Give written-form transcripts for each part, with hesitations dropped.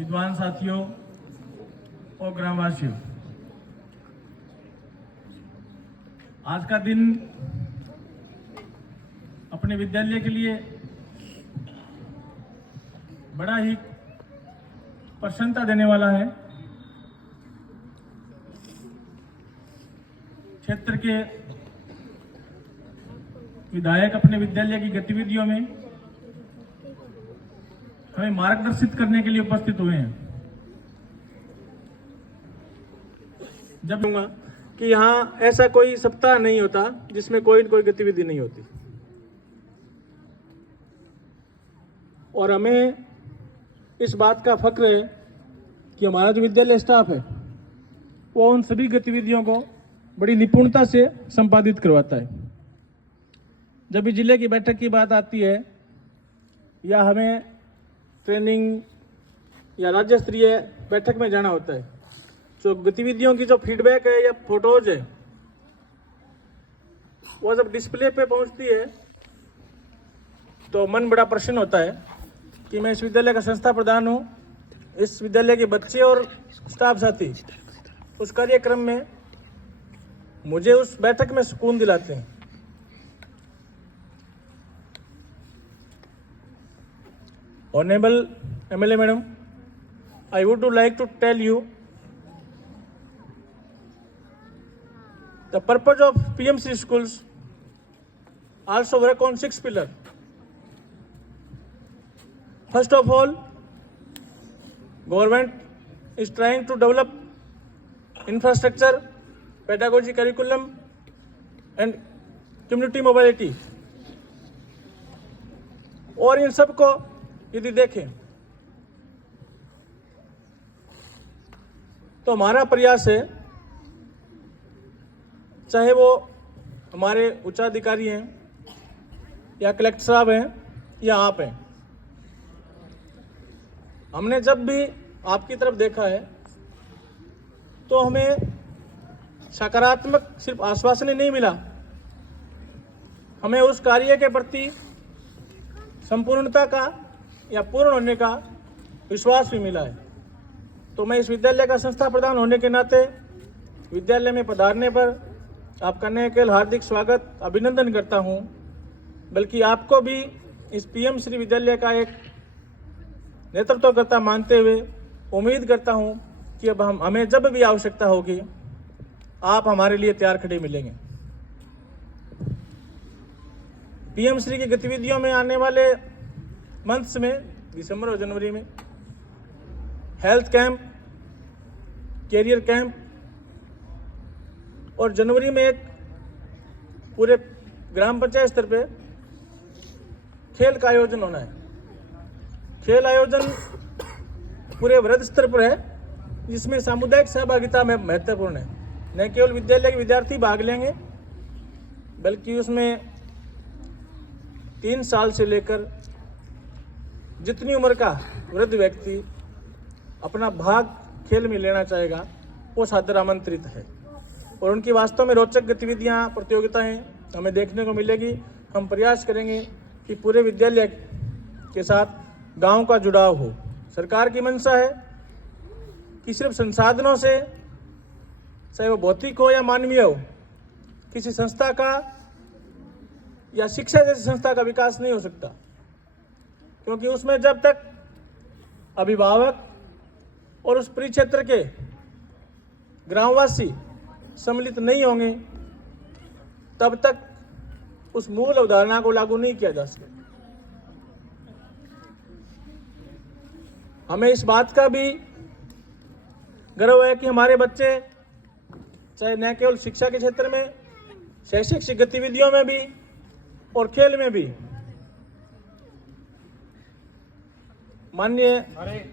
विद्वान साथियों और ग्रामवासियों, आज का दिन अपने विद्यालय के लिए बड़ा ही प्रसन्नता देने वाला है। क्षेत्र के विधायक अपने विद्यालय की गतिविधियों में हमें मार्गदर्शित करने के लिए उपस्थित हुए हैं। जब कहूंगा कि यहाँ ऐसा कोई सप्ताह नहीं होता जिसमें कोई न कोई गतिविधि नहीं होती, और हमें इस बात का फक्र है कि हमारा जो विद्यालय स्टाफ है वो उन सभी गतिविधियों को बड़ी निपुणता से संपादित करवाता है। जब भी जिले की बैठक की बात आती है या हमें ट्रेनिंग या राज्य स्तरीय बैठक में जाना होता है, तो गतिविधियों की जो फीडबैक है या फोटोज है वो जब डिस्प्ले पे पहुंचती है तो मन बड़ा प्रसन्न होता है कि मैं इस विद्यालय का संस्था प्रधान हूं। इस विद्यालय के बच्चे और स्टाफ साथी उस कार्यक्रम में मुझे उस बैठक में सुकून दिलाते हैं। Honorable MLA Madam, I would like to tell you the purpose of PMC schools also work on 6 pillars. First of all, government is trying to develop infrastructure, pedagogy curriculum and community mobility. और इन सब को यदि देखें तो हमारा प्रयास है, चाहे वो हमारे उच्चाधिकारी हैं या कलेक्टर साहब हैं या आप हैं, हमने जब भी आपकी तरफ देखा है तो हमें सकारात्मक सिर्फ आश्वासन ही नहीं मिला, हमें उस कार्य के प्रति संपूर्णता का या पूर्ण होने का विश्वास भी मिला है। तो मैं इस विद्यालय का संस्था प्रधान होने के नाते विद्यालय में पधारने पर आपका न केवल हार्दिक स्वागत अभिनंदन करता हूं, बल्कि आपको भी इस पीएम श्री विद्यालय का एक नेतृत्वकर्ता मानते हुए उम्मीद करता हूं कि अब हमें जब भी आवश्यकता होगी आप हमारे लिए तैयार खड़े मिलेंगे। पीएम श्री की गतिविधियों में आने वाले मंथ्स में दिसंबर और जनवरी में हेल्थ कैंप, कैरियर कैंप, और जनवरी में एक पूरे ग्राम पंचायत स्तर पे खेल का आयोजन होना है। खेल आयोजन पूरे वृहद स्तर पर है जिसमें सामुदायिक सहभागिता में महत्वपूर्ण है। न केवल विद्यालय के विद्यार्थी भाग लेंगे बल्कि उसमें 3 साल से लेकर जितनी उम्र का वृद्ध व्यक्ति अपना भाग खेल में लेना चाहेगा वो सादर आमंत्रित है, और उनकी वास्तव में रोचक गतिविधियां, प्रतियोगिताएं हमें देखने को मिलेगी। हम प्रयास करेंगे कि पूरे विद्यालय के साथ गांव का जुड़ाव हो। सरकार की मंशा है कि सिर्फ संसाधनों से, चाहे वो भौतिक हो या मानवीय हो, किसी संस्था का या शिक्षा जैसी संस्था का विकास नहीं हो सकता, क्योंकि उसमें जब तक अभिभावक और उस परिक्षेत्र के ग्रामवासी सम्मिलित नहीं होंगे तब तक उस मूल अवधारणा को लागू नहीं किया जा सकता। हमें इस बात का भी गर्व है कि हमारे बच्चे चाहे न केवल शिक्षा के क्षेत्र में, शैक्षिक गतिविधियों में भी और खेल में भी माननीय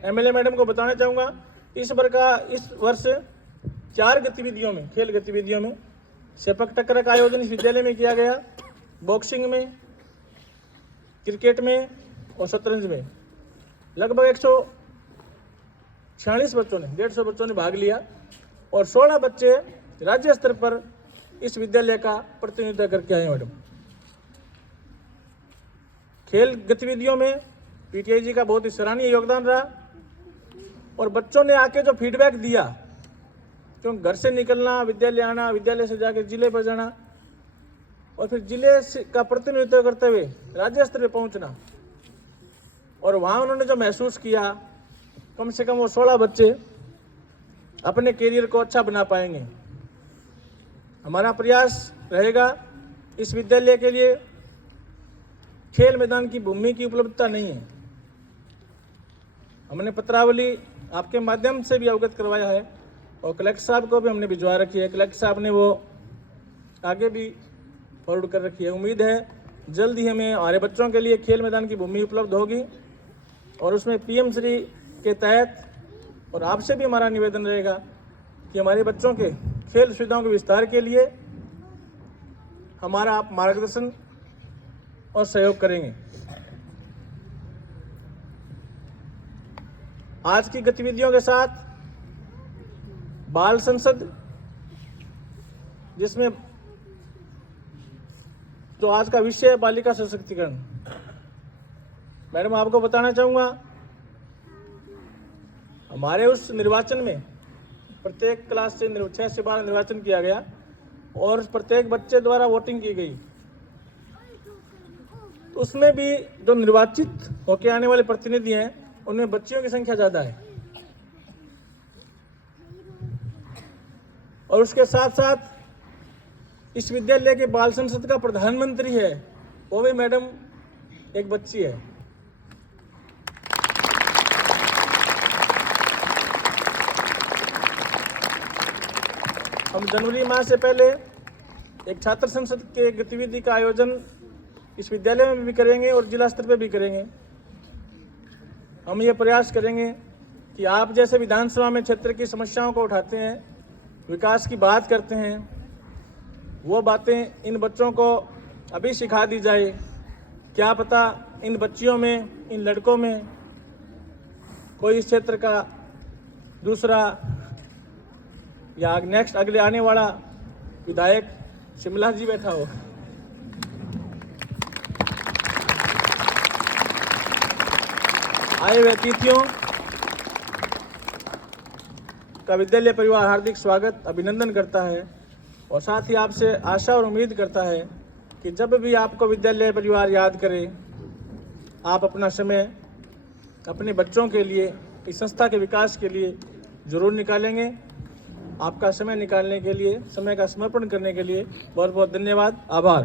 एमएलए मैडम को बताना चाहूँगा, इस वर्ष 4 गतिविधियों में, खेल गतिविधियों में सेपक टक्कर का आयोजन इस विद्यालय में किया गया। बॉक्सिंग में, क्रिकेट में और शतरंज में लगभग 146 बच्चों ने, 150 बच्चों ने भाग लिया, और 16 बच्चे राज्य स्तर पर इस विद्यालय का प्रतिनिधित्व करके आए। मैडम, खेल गतिविधियों में पीटीआई जी का बहुत ही सराहनीय योगदान रहा। और बच्चों ने आके जो फीडबैक दिया, क्योंकि घर से निकलना, विद्यालय आना, विद्यालय से जाकर जिले पर जाना और फिर जिले का प्रतिनिधित्व करते हुए राज्य स्तर पर पहुंचना, और वहाँ उन्होंने जो महसूस किया, कम से कम वो 16 बच्चे अपने करियर को अच्छा बना पाएंगे। हमारा प्रयास रहेगा इस विद्यालय के लिए खेल मैदान की भूमि की उपलब्धता नहीं है। हमने पत्रावली आपके माध्यम से भी अवगत करवाया है और कलेक्टर साहब को भी हमने भिजवा रखी है। कलेक्टर साहब ने वो आगे भी फॉरवर्ड कर रखी है। उम्मीद है जल्द ही हमें हमारे बच्चों के लिए खेल मैदान की भूमि उपलब्ध होगी और उसमें पीएम श्री के तहत, और आपसे भी हमारा निवेदन रहेगा कि हमारे बच्चों के खेल सुविधाओं के विस्तार के लिए हमारा आप मार्गदर्शन और सहयोग करेंगे। आज की गतिविधियों के साथ बाल संसद, जिसमें जो आज का विषय है बालिका सशक्तिकरण, मैडम आपको बताना चाहूँगा, हमारे उस निर्वाचन में प्रत्येक क्लास से 6 से 12 निर्वाचन किया गया और प्रत्येक बच्चे द्वारा वोटिंग की गई। तो उसमें भी जो निर्वाचित होकर आने वाले प्रतिनिधि हैं उनमें बच्चियों की संख्या ज़्यादा है। और उसके साथ साथ इस विद्यालय के बाल संसद का प्रधानमंत्री है, वो भी मैडम एक बच्ची है। हम जनवरी माह से पहले एक छात्र संसद के गतिविधि का आयोजन इस विद्यालय में भी करेंगे और जिला स्तर पर भी करेंगे। हम ये प्रयास करेंगे कि आप जैसे विधानसभा में क्षेत्र की समस्याओं को उठाते हैं, विकास की बात करते हैं, वो बातें इन बच्चों को अभी सिखा दी जाए। क्या पता इन बच्चियों में, इन लड़कों में कोई इस क्षेत्र का दूसरा या नेक्स्ट अगले आने वाला विधायक शिमला जी बैठा हो। आए हुए अतिथियों का विद्यालय परिवार हार्दिक स्वागत, अभिनंदन करता है और साथ ही आपसे आशा और उम्मीद करता है कि जब भी आपको विद्यालय परिवार याद करे, आप अपना समय अपने बच्चों के लिए, इस संस्था के विकास के लिए जरूर निकालेंगे। आपका समय निकालने के लिए, समय का समर्पण करने के लिए बहुत बहुत धन्यवाद, आभार।